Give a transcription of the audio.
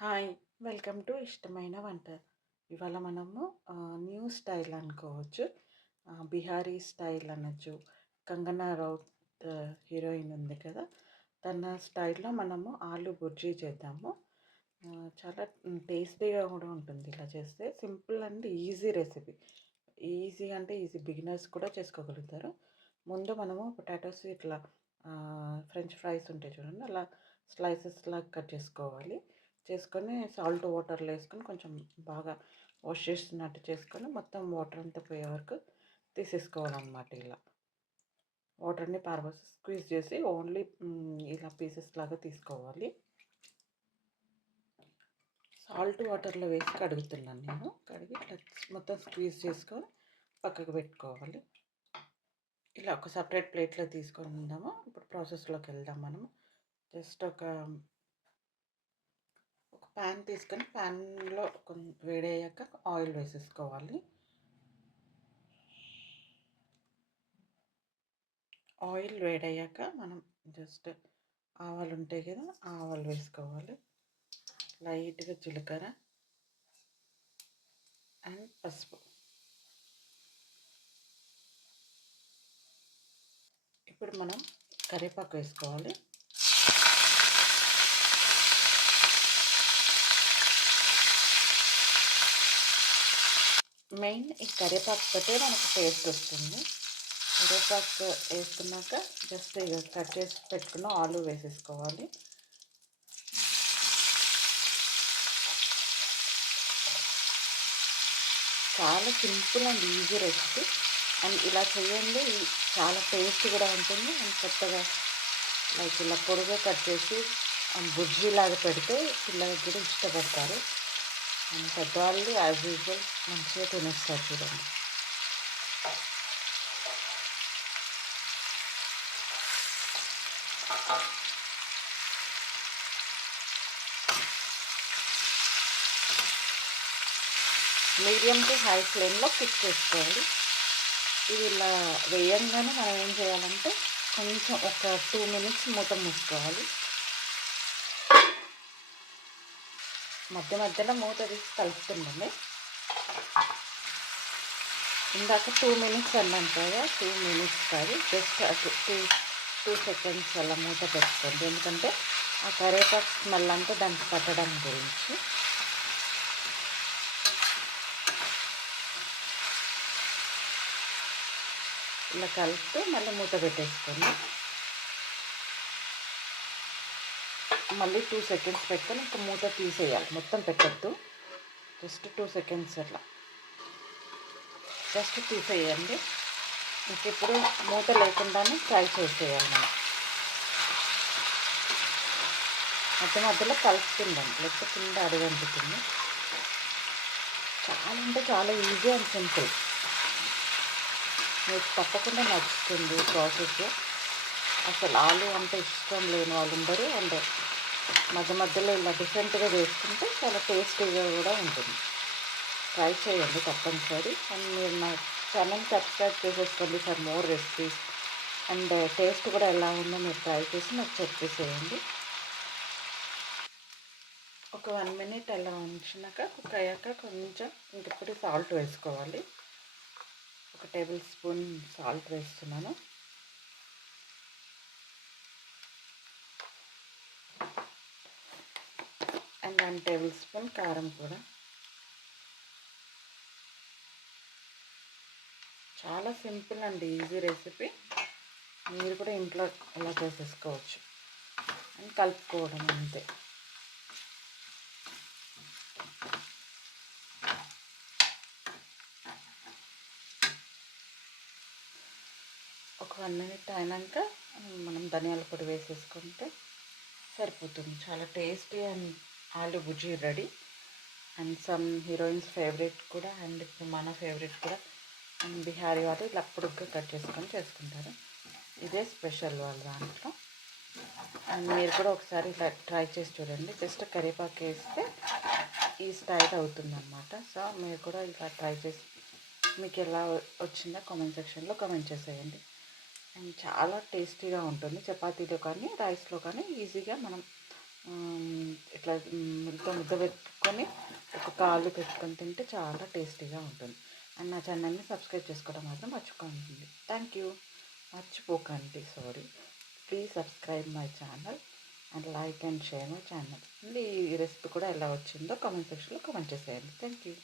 Hi welcome to ఇష్టమైన వంట. ఇవాళ మనము న్యూ స్టైల్ అనుకోవచ్చు. బిహారీ స్టైల్ అనొచ్చు. కంగనా రౌత్ హీరోయిన్ ఉంది కదా తన స్టైల్లో మనము ఆలు బుర్జీ చేద్దాము. చాలా టేస్టీగా కూడా ఉంటుంది ఇలా చేస్తే. Simple and easy recipe. Easy అంటే ఈజీ బిగినర్స్ కూడా చేసుకోగలుగుతారు. ముందు మనము పొటాటోస్ ఇట్లా ఫ్రెంచ్ ఫ్రైస్ ఉంటాయి చూడండి అలా స్లైసెస్ లాగా కట్ చేసుకోవాలి. చేసుకొని సాల్ట్ వాటర్లో వేసుకొని కొంచెం బాగా వాష్ చేస్తున్నట్టు చేసుకొని మొత్తం వాటర్ అంతా పోయే వరకు తీసేసుకోవాలన్నమాట ఇలా. వాటర్ని పారబోసి స్క్వీజ్ చేసి ఓన్లీ ఇలా పీసెస్ లాగా తీసుకోవాలి. సాల్ట్ వాటర్లో వేసి కడుగుతున్నాను నేను. కడిగి ఇట్లా మొత్తం స్క్వీజ్ చేసుకొని పక్కకు పెట్టుకోవాలి. ఇలా ఒక సపరేట్ ప్లేట్లో తీసుకొని ఉందాము ఇప్పుడు ప్రాసెస్లోకి వెళ్దాం మనము జస్ట్ ఒక ప్యాన్ తీసుకొని ప్యాన్లో కొంచెం వేడయ్యాక ఆయిల్ వేసేసుకోవాలి. ఆయిల్ వేడయ్యాక మనం జస్ట్ ఆవాలు ఉంటాయి కదా ఆవాలు వేసుకోవాలి. లైట్గా జీలకర్ర అండ్ పసుపు. ఇప్పుడు మనం కరివేపాకు వేసుకోవాలి. మెయిన్ ఈ కరివేపాకుతోటే మనకు టేస్ట్ వస్తుంది. కరివేపాకు వేసుకున్నాక జస్ట్ ఇక కట్ చేసి పెట్టుకున్న ఆలు వేసేసుకోవాలి. చాలా simple and easy recipe. And ఇలా చేయండి చాలా టేస్ట్ కూడా ఉంటుంది. అండ్ కొత్తగా లైక్ ఇలా పొడిగా కట్ చేసి బుజ్జిలాగా పెడితే పిల్లలకి కూడా ఇష్టపడతారు. పెద్దవాళ్ళు యాజ్ యూజువల్ మంచిగా తినేస్తారు చూడండి. మీడియం టు హై ఫ్లేమ్లో కుక్ చేసుకోవాలి ఇది ఇలా వేయంగానే మనం ఏం చేయాలంటే కొంచెం ఒక టూ మినిట్స్ మూత మూసుకోవాలి. మధ్య మధ్యలో మూత తీసి కలుపుతుండండి ఇందాక టూ మినిట్స్ అన్నాను కదా టూ మినిట్స్ కాదు జస్ట్ అటు టూ టూ సెకండ్స్ అలా మూత పెట్టుకోండి. ఎందుకంటే ఆ కరేపాకు స్మెల్ అంటే దానికి పట్టడం గురించి. ఇలా కలుపుతూ మళ్ళీ మూత పెట్టేసుకోండి. మళ్ళీ టూ సెకండ్స్ పెట్టుకొని ఇంకా మూత తీసేయాలి. మొత్తం పెట్టద్దు. జస్ట్ టూ సెకండ్స్ అట్లా. జస్ట్ తీసేయండి. ఇంకెప్పుడు మూత లేకుండానే ఫ్రై చేసేయాలి మనం. మధ్య మధ్యలో కలుపుతుందండి లేకపోతే కింద అడుగంటుతుంది చాలా అంటే చాలా ఈజీ అండ్ సింపుల్ మీకు తప్పకుండా నచ్చుతుంది ప్రాసెస్ అసలు ఆలు అంటే ఇష్టం లేని వాళ్ళు ఉండరు అండ్ మధ్య మధ్యలో ఇలా డిఫరెంట్గా వేసుకుంటే చాలా టేస్టీగా కూడా ఉంటుంది. ట్రై చేయండి తప్పనిసరి. అండ్ మీరు నా ఛానల్ సబ్స్క్రైబ్ చేసేసుకోండి for more recipes. And taste కూడా ఎలా ఉందో మీరు ట్రై చేసి నాకు చెప్పేసేయండి ఒక వన్ మినిట్ అలా ఉంచినాక కుక్ అయ్యాక కొంచెం ఇంకెప్పుడు సాల్ట్ వేసుకోవాలి. ఒక టేబుల్ స్పూన్ సాల్ట్ వేస్తున్నాను. అండ్ వన్ టేబుల్ స్పూన్ కారం కూడా. చాలా సింపుల్ అండి ఈజీ రెసిపీ. మీరు కూడా ఇంట్లో ఎలా చేసేసుకోవచ్చు. అని కలుపుకోవడం అంతే. ఒక వన్ మినిట్ అయినాక మనం ధనియాల పొడి వేసేసుకుంటే సరిపోతుంది. చాలా టేస్టీ అండ్ ఆలు బుజ్జి ready. And some heroines favourite కూడా అండ్ మన ఫేవరెట్ కూడా. అండ్ బిహారీ వాళ్ళు ఇలా పొడుగ్గా కట్ చేసుకొని చేసుకుంటారు. ఇదే స్పెషల్ వాళ్ళ దాంట్లో. అండ్ మీరు కూడా ఒకసారి ఇలా ట్రై చేసి చూడండి. జస్ట్ కరివేపాకు వేస్తే ఈ స్టైల్ అవుతుందన్నమాట. సో మీరు కూడా ఇలా ట్రై చేసి మీకు ఎలా వచ్చిందో కామెంట్ సెక్షన్లో కామెంట్ చేసేయండి. అండ్ చాలా టేస్టీగా ఉంటుంది. చపాతీలో కానీ రైస్లో కానీ ఈజీగా మనం ఇట్లా ముద్ద ముద్ద పెట్టుకొని ఒక కాళ్ళు పెట్టుకొని తింటే చాలా టేస్టీగా ఉంటుంది. అండ్ నా ఛానల్ని సబ్స్క్రైబ్ చేసుకోవడం మాత్రం మర్చిపోకండి. థ్యాంక్ యూ మర్చిపోకండి sorry please subscribe my channel and like and share my channel ఈ రెసిపీ కూడా ఎలా వచ్చిందో కామెంట్ సెక్షన్లో కామెంట్ చేసేయండి. Thank you